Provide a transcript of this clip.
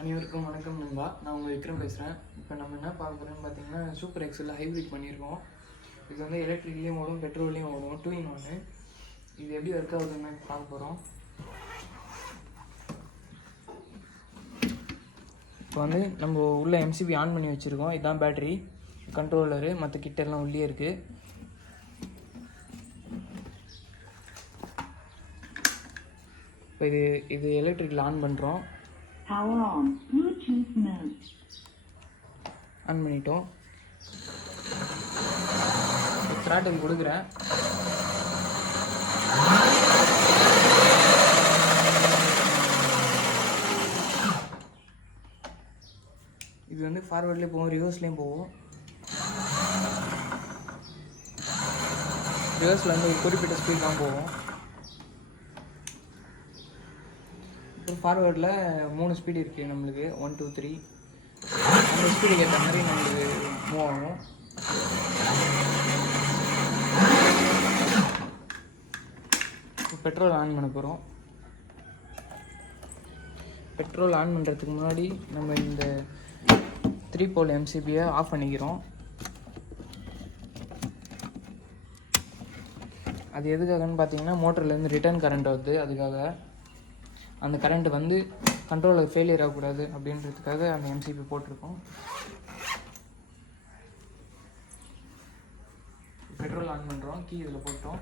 அனைவருக்கும் வணக்கம் நண்பா. நான் உங்கள் விக்ரம் பேசுகிறேன். இப்போ நம்ம என்ன பார்க்க போகிறோம்னு பார்த்தீங்கன்னா, சூப்பர் எக்ஸலில் ஹைப்ரிட் பண்ணியிருக்கோம். இது வந்து எலக்ட்ரிக்லேயும் ஓடும், பெட்ரோல்லையும் ஓடும், 2-in-1. இது எப்படி ஒர்க் ஆகுதுன்னு பார்க்க போகிறோம். இப்போ வந்து நம்ம உள்ள எம்சிபி ஆன் பண்ணி வச்சுருக்கோம். இதுதான் பேட்ரி, கண்ட்ரோலரு, மற்ற கிட்டெல்லாம் உள்ளே இருக்குது. இப்போ இது எலக்ட்ரிக்கில் ஆன் பண்ணுறோம். ஆன் பண்ணிட்டோம். த்ராட்டில் கொடுக்குறேன். இது வந்து ஃபார்வர்ட்லேயும் போகும், ரிவர்ஸ்லேயும் போகும். ரிவர்ஸில் வந்து ஒரு குறிப்பிட்ட ஸ்பீட் தான் போகும். இப்போ ஃபார்வேர்டில் 3 ஸ்பீடு இருக்குது நம்மளுக்கு, 1 2 3. அந்த ஸ்பீடுக்கு ஏற்ற மாதிரி நம்மளுக்கு மூவ் ஆகும். பெட்ரோல் ஆன் பண்ண போகிறோம். பெட்ரோல் ஆன் பண்ணுறதுக்கு முன்னாடி நம்ம இந்த 3 போல் எம்சிபியை ஆஃப் பண்ணிக்கிறோம். அது எதுக்காகன்னு பார்த்தீங்கன்னா, மோட்டர்லேருந்து ரிட்டர்ன் கரண்ட் வருது. அதுக்காக அந்த கரண்ட்டு வந்து கண்ட்ரோலர் ஃபெயிலியர் ஆகக்கூடாது அப்படின்றதுக்காக அந்த எம்சிபி போட்டிருக்கோம். பெட்ரோல் ஆன் பண்ணுறோம். கீ இதில் போட்டோம்.